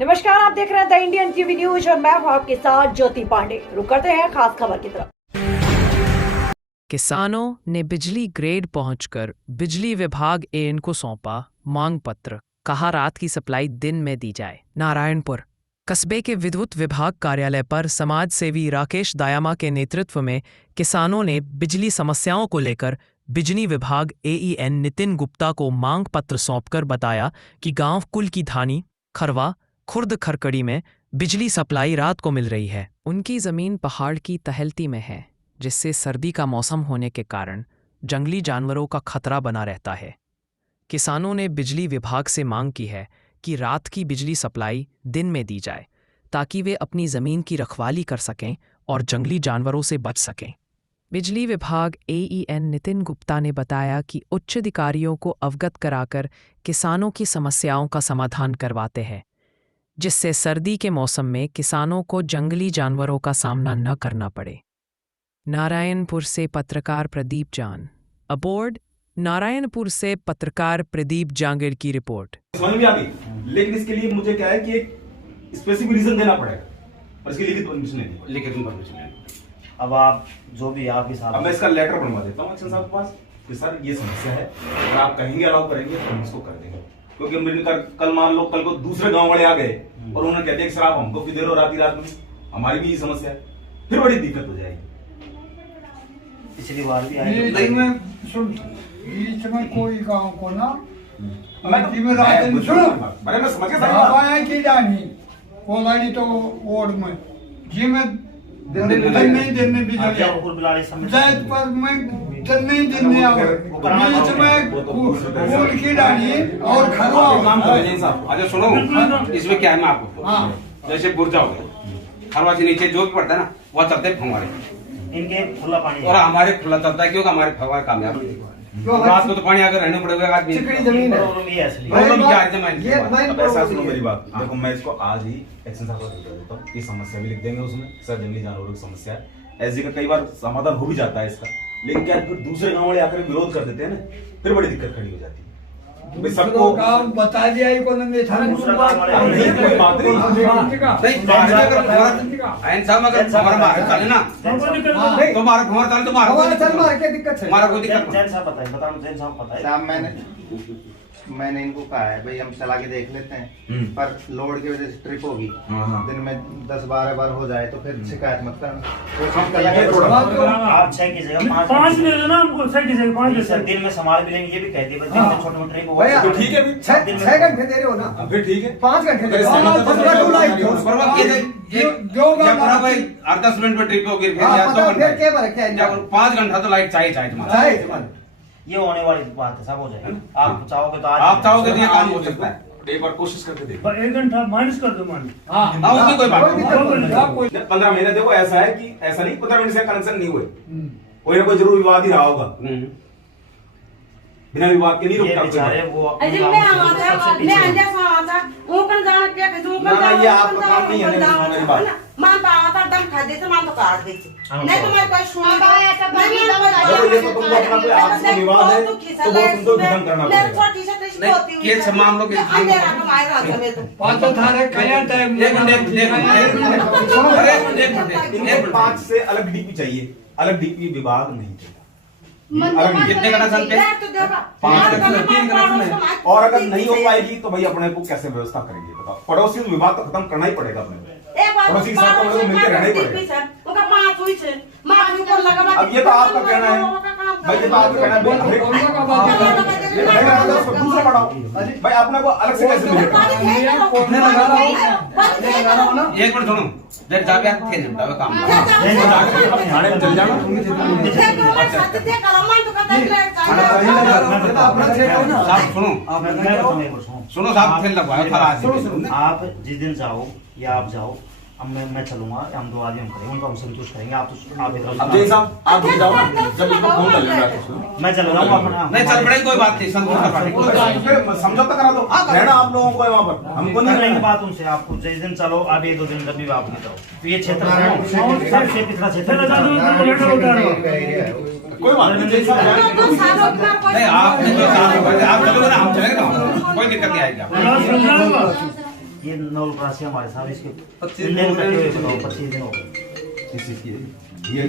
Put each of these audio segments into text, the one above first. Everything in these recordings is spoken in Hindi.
नमस्कार, आप देख रहे हैं द इंडियन टीवी न्यूज और मैं हूं आपके साथ ज्योति पांडे। रुक करते हैं खास खबर की तरफ। किसानों ने बिजली ग्रेड पहुंचकर बिजली विभाग एएन को सौंपा मांग पत्र। कहा रात की सप्लाई दिन में दी जाए। नारायणपुर कस्बे के विद्युत विभाग कार्यालय पर समाज सेवी राकेश दायामा के नेतृत्व में किसानों ने बिजली समस्याओं को लेकर बिजली विभाग एईएन नितिन गुप्ता को मांग पत्र सौंपकर बताया कि गांव कुल की धानी खरवा खुर्द खरकड़ी में बिजली सप्लाई रात को मिल रही है। उनकी जमीन पहाड़ की तहलती में है, जिससे सर्दी का मौसम होने के कारण जंगली जानवरों का खतरा बना रहता है। किसानों ने बिजली विभाग से मांग की है कि रात की बिजली सप्लाई दिन में दी जाए, ताकि वे अपनी जमीन की रखवाली कर सकें और जंगली जानवरों से बच सकें। बिजली विभाग एईएन नितिन गुप्ता ने बताया कि उच्च अधिकारियों को अवगत कराकर किसानों की समस्याओं का समाधान करवाते हैं, जिससे सर्दी के मौसम में किसानों को जंगली जानवरों का सामना न करना पड़े। नारायणपुर से पत्रकार प्रदीप जान अबोर्ड। नारायणपुर से पत्रकार प्रदीप जांगीर की रिपोर्ट। समझ में आती, लेकिन इसके लिए मुझे क्या है कि एक स्पेसिफिक रीजन देना पड़ेगा और इसकी लिखित परमिशन लेनी। लिखित परमिशन लेनी। अब आप जो भी आपके साथ, अब मैं इसका लेटर बनवा देता हूँ एक्शन साहब के पास कि सर ये समस्या है और आप कहेंगे अलाउ करेंगे तो हम इसको कर देंगे। क्योंकि हम कल मान लो कल को दूसरे गांव वाले आ गए और उन्होंने कहते हैं कि सर आप हमको क्यों दे रहे हो रात में, हमारी भी ये समस्या है, फिर बड़ी दिक्कत हो जाएगी। पिछली बार भी आए बीच में कोई गांव को ना मैं समझ की जानी वो लाड़ी तो वोट में जी में नहीं देने भी जैत पर मैं नहीं देने आवे बीच में वोट की डाली और खरवा। अच्छा सुनो, इसमें क्या है मैं आपको जैसे बुर्जा हो गया, खरवा से नीचे जो भी पड़ता है ना वो चलते हैं फंवारे, इनके खुला पानी और हमारे खुला चलता है क्योंकि हमारे फंवारे कामयाब है। रात को तो पानी आकर रहने पड़ेगा आदमी। चिकनी जमीन है ऐसा सुनो मेरी बात, देखो मैं इसको आज ही एक्शन साहब को दे देता हूँ, ये समस्या भी लिख देंगे उसमें, सर जंगली जानवरों की समस्या है, ऐसी का कई बार समाधान हो भी जाता है इसका, लेकिन क्या फिर दूसरे गांव वाले आकर विरोध कर देते हैं ना, फिर बड़ी दिक्कत खड़ी हो जाती है। सबको काम बता दिया ही को कोई बात नहीं। मैंने इनको कहा है भाई हम चला के देख लेते हैं, पर लोड की वजह से ट्रिप होगी, दिन में 10-12 बार हो जाए तो फिर शिकायत मत करना। आप 6 की जगह 5 ले लेना, हमको 6 की जगह 5 दिन में संभाल भी लेंगे, ये भी कह दिए बस दिन में छोटे मोटे ट्रिप होगा तो ठीक है, 6 घंटे दे रहे हो ना, फिर ठीक है 5 घंटे दे रहे हो। 10 मिनट में ट्रिप होगी, 5 घंटा तो लाइट चाहिए तुम्हारा। ये होने वाली बात है, सब हो जाएगा। आप चाहोगे तो आज, आप चाहोगे तो ये काम हो सकता है। एक बार कोशिश करके देखो। 1 घंटा माइनस कर दो मान। उसकी कोई बात नहीं। 15 महीने देखो, ऐसा है कि ऐसा नहीं 15 मिनट से कनेक्शन नहीं हुए, कोई ना कोई जरूर विवाद ही रहा होगा, बिना विवाद के नहीं रुकता बेचारे वो ये आपका काम नहीं है। मेरी बात नहीं तुम्हारे पास सुना ये तो तुमको अपना कोई आपसी विवाद है तो वो तुमको खत्म करना पड़ेगा। केस मामलों के इनको 5 से अलग डीपी चाहिए, अलग डीपी विभाग नहीं चाहिए। कितने करना चाहते हैं? 5 और अगर नहीं हो पाएगी तो भाई अपने को कैसे व्यवस्था करेंगे बताओ। पड़ोसी विवाद तो खत्म करना ही पड़ेगा अपने को, पड़ोसी के साथ तो मिलकर रहना ही पड़ेगा। अब ये तो आपका कहना है भाई, ये तो आपका कहना है उसको दूसरा बढ़ाओ भाई, अपने को अलग से कैसे मिलेगा। एक मिनट सुनो, देख जाके आप थे निपटा काम थाने में चल जाना। सुनो साहब, खेल लगवाओ। आप जिस दिन जाओ या आप जाओ, अब मैं चलूंगा, हम 2 आदमी हम करेंगे, उनको हम संतुष्ट करेंगे। आप तो आप अब जय साहब आप भी जाओ ना, जब इसको फोन कर लेना मैं चल रहा हूँ अपना। नहीं चल पड़ेगी, कोई बात नहीं, फिर समझौता करा दो, रहना आप लोगों को वहाँ पर, हमको नहीं करेंगे बात उनसे। आपको जिस दिन चलो, आप 1-2 दिन जब भी आप जाओ, तो ये क्षेत्र सबसे पिछड़ा क्षेत्र, कोई बात नहीं। जय साहब नहीं, आप चलोगे ना, हम चलेंगे ना, कोई दिक्कत नहीं आएगी। ये नौल प्रासी हमारे साथ इसके 25 दिन कटे हुए बताओ 25 दिन हो गए किस चीज की है? ये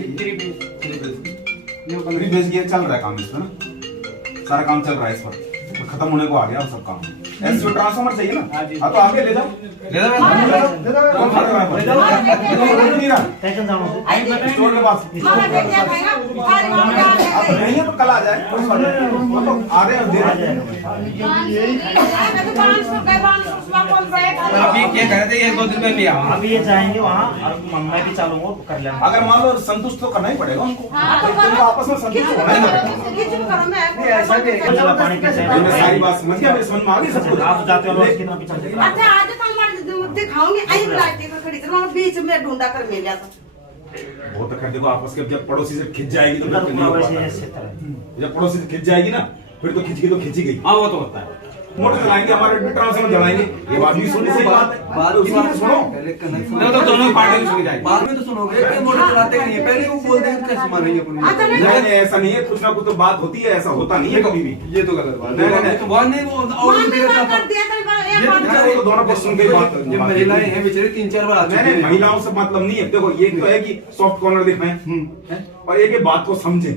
बेच के चल रहा है काम इस पर ना, सारा काम चल रहा है इस पर, तो खत्म होने को आ गया सब काम। ऐसे ट्रांसफार्मर चाहिए ना, हाँ तो आगे ले जाओ, टेंशन जाओ स्टोर के पास नहीं है तो कल आ जाए, कोई बात नहीं, मतलब आ रहे हैं दे रहे हैं। अभी क्या कह रहे थे, 1-2 दिन में भी आओ। अभी ये जाएंगे वहाँ और मैं भी चलूंगा कर लेंगे। अगर मान लो संतुष्ट तो करना ही पड़ेगा उनको, तो आपस में संतुष्ट होना ही पड़ेगा। चलो पानी पीते हैं। मैं सारी बात समझ गया, मेरे समझ में आ गई सब कुछ। आप जाते हो लोग कितना भी चलते हैं। अच्छा आज तो हम दिखाऊंगी आई बुलाते को खड़ी चलो बीच में ढूंढा कर मिल जाता। वो तो कर देखो आपस के, जब पड़ोसी से खिंच जाएगी तो फिर नहीं हो पाता। ऐसे तरह जब पड़ोसी से खिंच जाएगी ना, फिर तो खिंच गई। हाँ वो तो होता है। मोटर चलाएंगे, हमारे ट्रांसफार्मर जलाएंगे, ये बात भी सुननी सही बात है। बात उसी बात सुनो, नहीं तो दोनों पार्टी सुनी जाएगी। बाद में तो सुनोगे कि मोटर चलाते नहीं है, पहले वो बोल देंगे कैसे मानेंगे अपनी। नहीं ऐसा नहीं है, कुछ ना कुछ तो बात होती है, ऐसा होता नहीं है कभी भी। ये तो गलत बात है। नहीं तो बात नहीं, वो और तो दोनों पक्ष सुन के बात। ये महिलाएं हैं बेचारी 3-4 बार आ चुकी नहीं हैं। महिलाओं से मतलब नहीं है, देखो ये तो है कि सॉफ्ट कॉर्नर दिखाएं और एक बात को समझें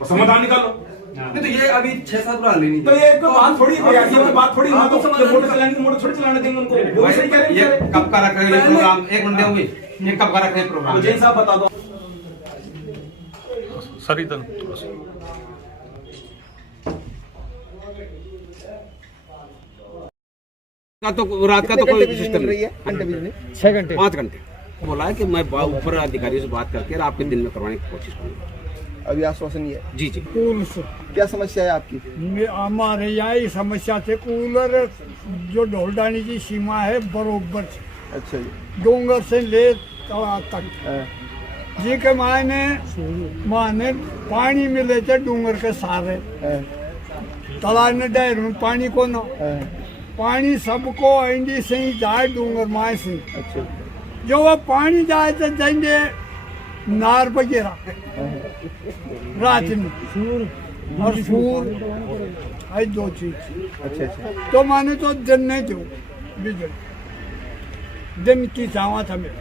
और समाधान निकालो। नहीं तो ये अभी 6-7 बार लेनी तो ये तो बात थोड़ी है यार, ये बात थोड़ी है। तो मोटर चलाएंगे, मोटर थोड़ी चलाने देंगे उनको, वो सही कह रहे ये हैं। कब का रख रहे हैं प्रोग्राम? 1 घंटे हुए, ये कब का रख रहे हैं प्रोग्राम? जैन साहब बता दो सर इधर थोड़ा सा का तो रात का तो कोई सिस्टम नहीं है। 6 घंटे 5 घंटे बोला है कि मैं ऊपर अधिकारियों से बात करके आपके दिन में करवाने की कोशिश करूंगा। अभी आश्वासन ये है। जी जी। क्या समस्या है आपकी? हमारे यहाँ ये समस्या से कूलर जो ढोलडानी की सीमा है बरोबर अच्छा जी। डोंगर से ले तला तक जी के मायने पानी मिले थे डूंगर के सारे तालाब में डैर में पानी को न पानी सबको इंडी से ही जाए डूंगर माए से। अच्छा जो वो पानी जाए तो जाएंगे नार वगैरह रात में और सूर आई 2 चीज। अच्छा अच्छा। तो माने तो दिन नहीं दो बिजली दिन की चावा था मेरा।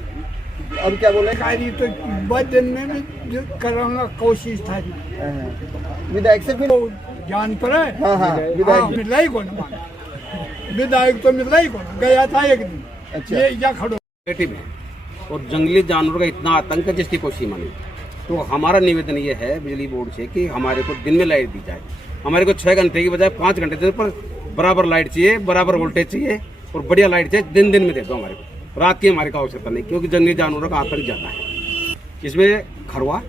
अब क्या बोले? कार्य तो बस दिन में भी कराना कोशिश था विधायक से फिर जान पर है। हाँ हाँ विधायक मिला ही कौन विधायक तो मिला ही कौन गया था एक दिन। अच्छा। ये या खड़ो में और जंगली जानवरों का इतना आतंक है जिसकी कोई सीमा नहीं। तो हमारा निवेदन ये है बिजली बोर्ड से कि हमारे को दिन में लाइट दी जाए। हमारे को 6 घंटे की बजाय 5 घंटे देने पर बराबर लाइट चाहिए, बराबर वोल्टेज चाहिए और बढ़िया लाइट चाहिए। दिन दिन में दे दो हमारे को, रात की हमारी का आवश्यकता नहीं, क्योंकि जंगली जानवरों का आतंक ज्यादा है। इसमें खरवा,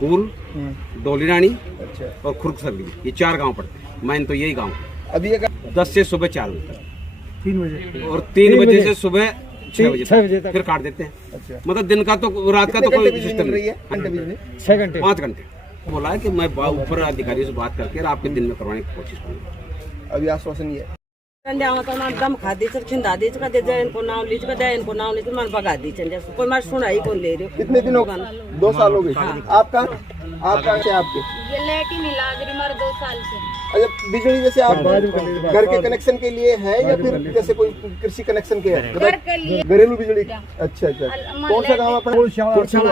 कूल, डोली रानी और खुर्क सरली, ये 4 गाँव पड़ते हैं। मैन तो यही गाँव। अभी ये 10 से सुबह 4 बजे तक 3 बजे और 3 बजे से सुबह 6 बजे तक फिर काट देते हैं। अच्छा। मतलब दिन का तो रात का तो कोई सिस्टम नहीं है। 6 घंटे 5 घंटे बोला है कि मैं ऊपर अधिकारियों से बात करके आपके दिन में करवाने की कोशिश करूंगा। अभी आश्वासन ये है। दम खा दी खिंदा दी दे जाए इनको नाम लीज का दे इनको नाम लीज मन भगा दी चल जैसे कोई मार सुनाई कौन ले रहे हो। कितने दिन हो गए? 2 साल हो गए। आपका क्या आपके ये लाइट ही नहीं लाग रही हमारे 2 साल से। अच्छा बिजली जैसे आप घर के कनेक्शन के लिए है या फिर जैसे कोई कृषि कनेक्शन के है? घर के लिए घरेलू बिजली। अच्छा अच्छा। कौन सा गाँव अपना?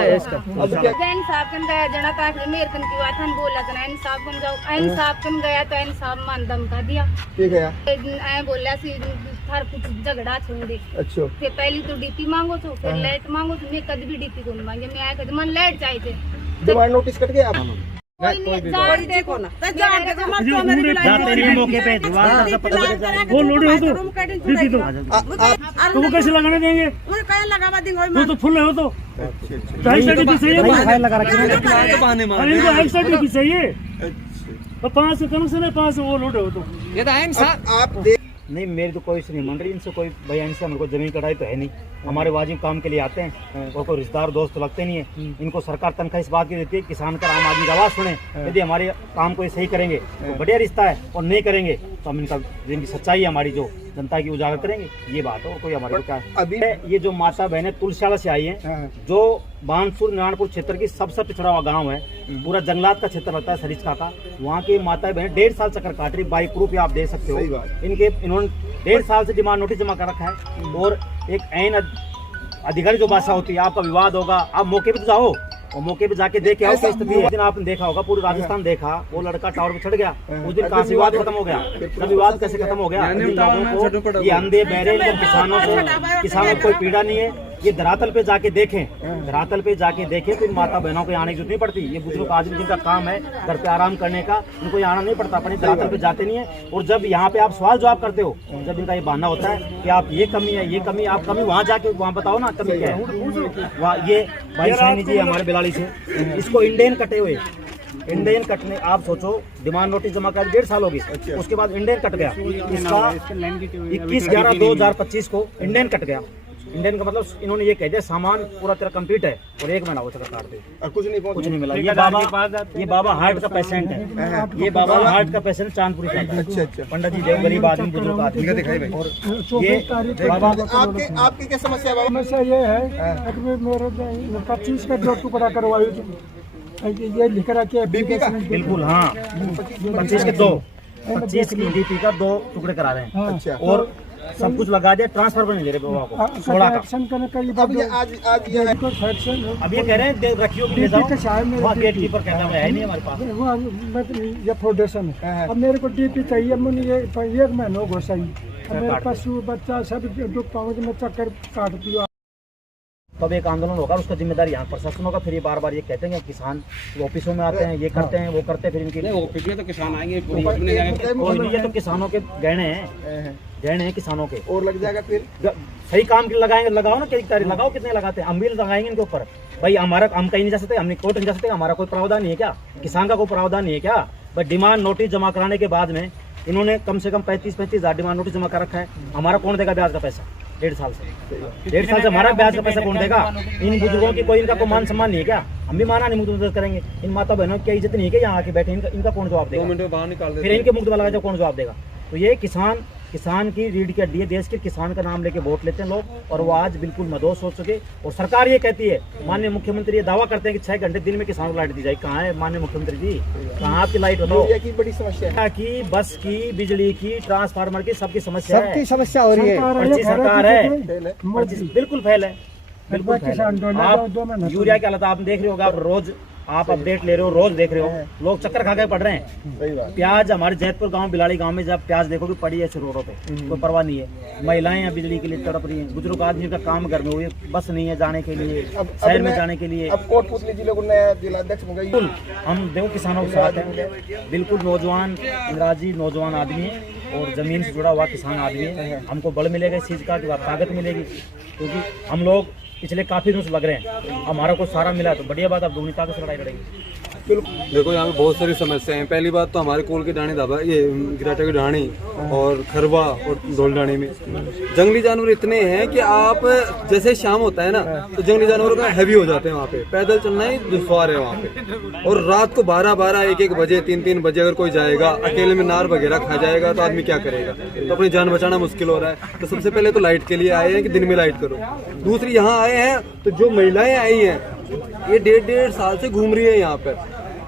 है इसका। अब क्या जैन साहब कन गया जना ताकि मेरे कन की बात हम बोला था इन साहब कन जाओ इन साहब कन गया तो इन साहब मान दम का दिया। ठीक है। ऐ बोला सी हर कुछ झगड़ा छोड़। अच्छा। फिर पहली तो डीपी मांगो तो फिर लाइट मांगो तो मैं कभी भी डीपी को नहीं मांगे मैं आया कभी मन लाइट चाहिए थे डिमांड नोटिस कट गया आप? कोई नहीं जान देखो ना तो जान के मत तो मेरी मौके पे वो लोड हो तो तो वो कैसे लगाने देंगे? वो कहीं लगावा देंगे तो फुल है वो तो एक्स्ट्रा ड्यूटी चाहिए लगा रखे चाहिए 5 कनेक्शन है 5 वो लोड है वो तो ये आप देख नहीं मेरी तो कोई नहीं मान रही इनसे कोई बयान से हमको जमीन कटाई तो है नहीं। हमारे वाजिब काम के लिए आते हैं और कोई रिश्तेदार दोस्त लगते नहीं है। इनको सरकार तनख्वाह इस बात की देती है किसान का आम आदमी की आवाज़ सुने। यदि हमारे काम को ये सही करेंगे तो बढ़िया रिश्ता है और नहीं करेंगे तो हम इनका जिनकी सच्चाई है हमारी जो जनता की उजागर करेंगे ये बात है। और कोई हमारे को क्या है अभी ये जो माता बहनें तुलसीशाला से आई हैं जो बानपुर नारायणपुर क्षेत्र की सबसे पिछड़ा हुआ गांव है। पूरा जंगलात का क्षेत्र लगता है सरिस्का का। वहाँ की माता बहनें 1.5 साल चक्कर काट रही। बाइक प्रूफ आप दे सकते हो। इनके इन्होंने 1.5 साल से डिमांड नोटिस जमा कर रखा है। और एक ऐन अधिकारी जो भाषा होती है, आपका विवाद होगा, आप मौके पे तो जाओ और मौके पे जाके देख के आओ क्या स्थिति है। उस दिन आपने देखा होगा, पूरे राजस्थान देखा, वो लड़का टावर पे चढ़ गया, उस दिन कहाँ से विवाद खत्म हो गया? तो विवाद कैसे खत्म हो गया? ये अंधे बहरे किसानों को कोई पीड़ा नहीं है। ये धरातल पे जाके देखें, धरातल पे जाके देखें तो इन माता बहनों को आने की जरूरत नहीं पड़ती। ये बुजुर्ग आदमी जिनका काम है घर पे आराम करने का, उनको यहाँ आना नहीं पड़ता, अपने धरातल पे जाते नहीं है। और जब यहाँ पे आप सवाल जवाब करते हो, जब इनका ये बहाना होता है कि आप ये कमी है, ये कमी, आप कमी वहाँ जाके वहाँ बताओ ना कमी क्या है। ये भाई साहनी जी हमारे बिलाड़ी से, इसको इंडियन कटे हुए, इंडियन कटने, आप सोचो डिमांड नोटिस जमा कर 1.5 साल हो गई, उसके बाद इंडियन कट गया। इसका 21/11/2025 को इंडियन कट गया। इंडियन का मतलब इन्होंने ये कह दिया सामान पूरा तेरा कंप्लीट है और 1 महीना हो चुका काट दे और कुछ नहीं मिला। ये बाबा हार्ट का पेशेंट है, ये बाबा हार्ट का पेशेंट चांदपुरी का। अच्छा। पंडित जी देव गरीब आदमी, बुजुर्ग आदमी। और ये बाबा आपकी क्या समस्या है? समस्या ये है कि मेरे 25 का जो टुकड़ा करवाई, ये लिख रखा है बिल्कुल, हाँ 25 के 2, 25 की डीपी का 2 टुकड़े करा रहे हैं। अच्छा। और सब कुछ लगा दिया, ट्रांसफर पर नहीं दे रहे बाबा को 16 का। अब ये कह रहे हैं रखियो ले जाओ, वहाँ गेट कीपर कहता है नहीं हमारे पास, ये फाउंडेशन है। अब मेरे को डीपी चाहिए, मैंने ये 1 महीना हो सही, मेरे पशु बच्चा सब दुख पाऊँ, मैं चक्कर काट दिया। तब एक आंदोलन होगा, उसका जिम्मेदार यहाँ प्रशासन होगा। फिर ये बार बार ये कहते हैं किसान ऑफिसों में आते हैं, ये करते हैं, वो करते हैं, फिर इनकी ऑफिस में तो किसान आएंगे, ये तो किसानों के गहने हैं, गहने हैं किसानों के, और लग जाएगा फिर सही काम के लगाएंगे, लगाओ ना, कितनी तारीख लगाओ, कितने लगाते हैं, हम भी लगाएंगे इनके ऊपर। भाई हमारा हम कहीं नहीं जा सकते, हमने कोर्ट नहीं जा सकते, हमारा कोई प्रावधान नहीं है क्या? किसान का कोई प्रावधान नहीं है क्या? भाई डिमांड नोटिस जमा कराने के बाद में इन्होंने कम से कम 35-35 हज़ार डिमांड नोटिस जमा कर रखा है। हमारा कौन देगा ब्याज का पैसा? 1.5 साल से हमारा ब्याज का पैसा कौन देगा? इन बुजुर्गों की कोई इनका कोई मान सम्मान नहीं है क्या? हम भी माना नहीं मुक्त करेंगे। इन माता बहनों की इज्जत नहीं है क्या यहाँ आके बैठे? इनका कौन जवाब देगा? फिर इनके मुक्त वाला जो कौन जवाब देगा? तो ये किसान की रीढ़ की हड्डी है। देश के किसान का नाम लेके वोट लेते हैं लोग, और वो आज बिल्कुल मदोस हो चुके। और सरकार ये कहती है, माननीय मुख्यमंत्री ये दावा करते हैं कि 6 घंटे दिन में किसानों को लाइट दी जाए। कहाँ है माननीय मुख्यमंत्री जी? कहाँ आपकी लाइट हो? की बड़ी समस्या है की, बस की, बिजली की, ट्रांसफार्मर की, सबकी समस्या है। सबकी समस्या हो रही है। सरकार है, बिल्कुल फैल है, बिल्कुल फैल है। आप यूरिया की हालत आप देख रहे होगा, आप रोज आप अपडेट ले रहे हो, रोज देख रहे हो, लोग चक्कर खा के पड़ रहे हैं। प्याज हमारे जैतपुर गांव, बिलाड़ी गांव में जब प्याज देखोगे पड़ी है रोडों पे, कोई परवाह नहीं है। महिलाएं हैं बिजली के लिए तड़प रही हैं, बुजुर्ग आदमी का काम घर में हुए, बस नहीं है जाने के लिए, शहर में जाने के लिए। अब कोटपुतली जिले को नया जिलाध्यक्ष हो गई। हम देखो किसानों के साथ हैं, बिल्कुल नौजवान इंदिरा जी नौजवान आदमी है और जमीन से जुड़ा हुआ किसान आदमी है। हमको बल मिलेगा इस चीज़ का, ताकत मिलेगी, क्योंकि हम लोग पिछले काफी दिन से लग रहे हैं, हमारा को सारा मिला तो बढ़िया बात, अब दोनों ताकत से लड़ाई लड़ेंगे। देखो यहाँ पे बहुत सारी समस्याएं हैं। पहली बात तो हमारे कोल के ढाणी धाबा, ये गिराटा की ढाणी और खरवा और ढोल ढाणी में जंगली जानवर इतने हैं कि आप जैसे शाम होता है ना तो जंगली जानवरों का हैवी हो जाते हैं। वहाँ पे पैदल चलना ही दुश्वार है वहाँ पे। और रात को 12-12, 1-1 बजे, 3-3 बजे अगर कोई जाएगा अकेले में, नार वगैरह खा जाएगा तो आदमी क्या करेगा? तो अपनी जान बचाना मुश्किल हो रहा है। तो सबसे पहले तो लाइट के लिए आए हैं कि दिन में लाइट करो। दूसरी यहाँ आए हैं तो जो महिलाएं आई हैं ये 1.5 साल से घूम रही है यहाँ पर,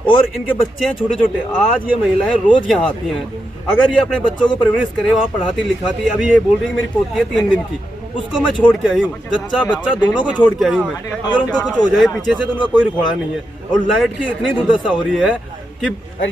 और इनके बच्चे हैं छोटे छोटे। आज ये महिलाएं रोज यहाँ आती हैं। अगर ये अपने बच्चों को परवरिश करे, वहाँ पढ़ाती लिखाती, अभी ये बोल रही है मेरी पोती है 3 दिन की, उसको मैं छोड़ के आई हूँ, जच्चा बच्चा दोनों को छोड़ के आई हूँ मैं। अगर उनको कुछ हो जाए पीछे से तो उनका कोई रिकॉर्डा नहीं है। और लाइट की इतनी दुर्दशा हो रही है कि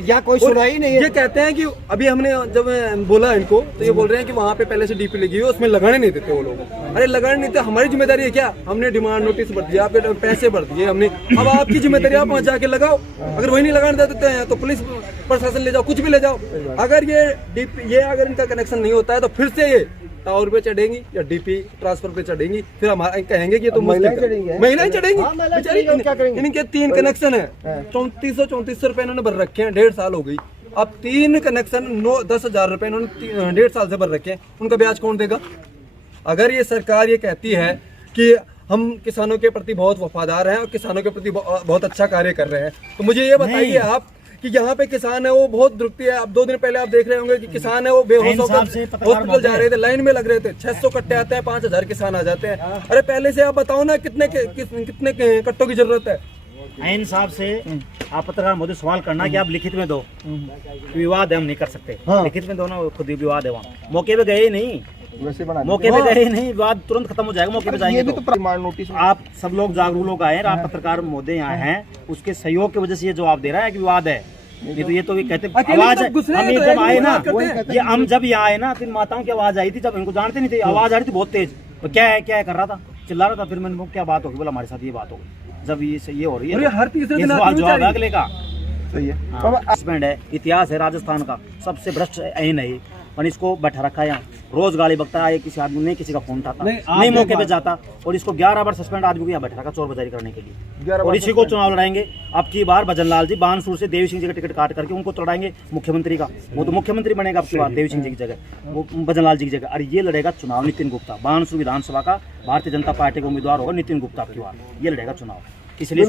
या कोई सुनाई नहीं है। ये कहते हैं कि अभी हमने जब बोला इनको तो ये बोल रहे हैं कि वहाँ पे पहले से डीपी लगी हुई है, उसमें लगाने नहीं देते वो लोग। अरे लगाने नहीं देते, हमारी जिम्मेदारी है क्या? हमने डिमांड नोटिस भर दिया, फिर पैसे भर दिए हमने, अब आपकी जिम्मेदारी आप वहाँ जाके लगाओ। अगर वही नहीं लगाने देते हैं तो पुलिस प्रशासन ले जाओ, कुछ भी ले जाओ। अगर ये अगर इनका कनेक्शन नहीं होता है तो फिर से ये टावर पे चढ़ेंगी या डीपी ट्रांसफर पे चढ़ेंगी, फिर हमारा कहेंगे कि ये तो महिलाएं चढ़ेंगी। इनके 3 कनेक्शन है, 3400 रुपए इन्होंने भर रखे हैं, 1.5 साल हो गई। अब 3 कनेक्शन 10,000 रुपए इन्होंने 1.5 साल से भर रखे हैं, उनका ब्याज कौन देगा? अगर ये सरकार ये कहती है कि हम किसानों के प्रति बहुत वफादार हैं और किसानों के प्रति बहुत अच्छा कार्य कर रहे हैं, तो मुझे ये बताइए आप कि यहाँ पे किसान है वो बहुत दुखती है। अब 2 दिन पहले आप देख रहे होंगे कि किसान है वो बेहोश होकर हॉस्पिटल जा रहे थे, लाइन में लग रहे थे। 600 कट्टे आते हैं, 5,000 किसान आ जाते हैं। अरे पहले से आप बताओ ना कितने कट्टों की जरूरत है? ऐन साहब से आप पत्रकार महोदय सवाल करना कि आप लिखित में दो, विवाद है हम नहीं कर सकते, लिखित में दो ना, खुद ही विवाद है वहाँ, मौके पे गए ही नहीं, मौके पे गए ही नहीं, विवाद तुरंत खत्म हो जाएगा, मौके पे जाएंगे तो आप सब लोग जागरूक लोग आए, आप पत्रकार महोदय यहाँ हैं, उसके सहयोग की वजह से ये जवाब दे रहा है कि विवाद है, नहीं तो ये तो कहते आवाज हम जब आए ना, ये हम जब यहाँ आए ना तो इन माताओं की आवाज आई थी, जब इनको जानते नहीं थे, आवाज आ रही थी बहुत तेज, तो क्या है कर रहा था, चिल्ला रहा था, फिर मैंने क्या बात होगी, बोला हमारे साथ ये बात होगी, जब ये हो रही है हर तीसरे दिन जवाब अगले का सही है, इतिहास है राजस्थान का सबसे भ्रष्ट ऐन है, और इसको बैठा रखा है यहाँ, रोज गाली बकता है, किसी आदमी नहीं किसी का फोन उठाता नहीं मौके पे जाता, और इसको 11 बार सस्पेंड आदमी को यहाँ बैठा रखा चोर बाजारी करने के लिए, और इसी को चुनाव लड़ाएंगे। अब की बार भजन लाल जी बानसूर से देवी सिंह जी का टिकट काट करके उनको लड़ाएंगे मुख्यमंत्री का, वो तो मुख्यमंत्री बनेगा अब की बार देवी सिंह जी की जगह, वो भजन लाल जी की जगह, और ये लड़ेगा चुनाव नितिन गुप्ता, बानसूर विधानसभा का भारतीय जनता पार्टी का उम्मीदवार होगा नितिन गुप्ता अब की बार, ये लड़ेगा चुनाव, इसलिए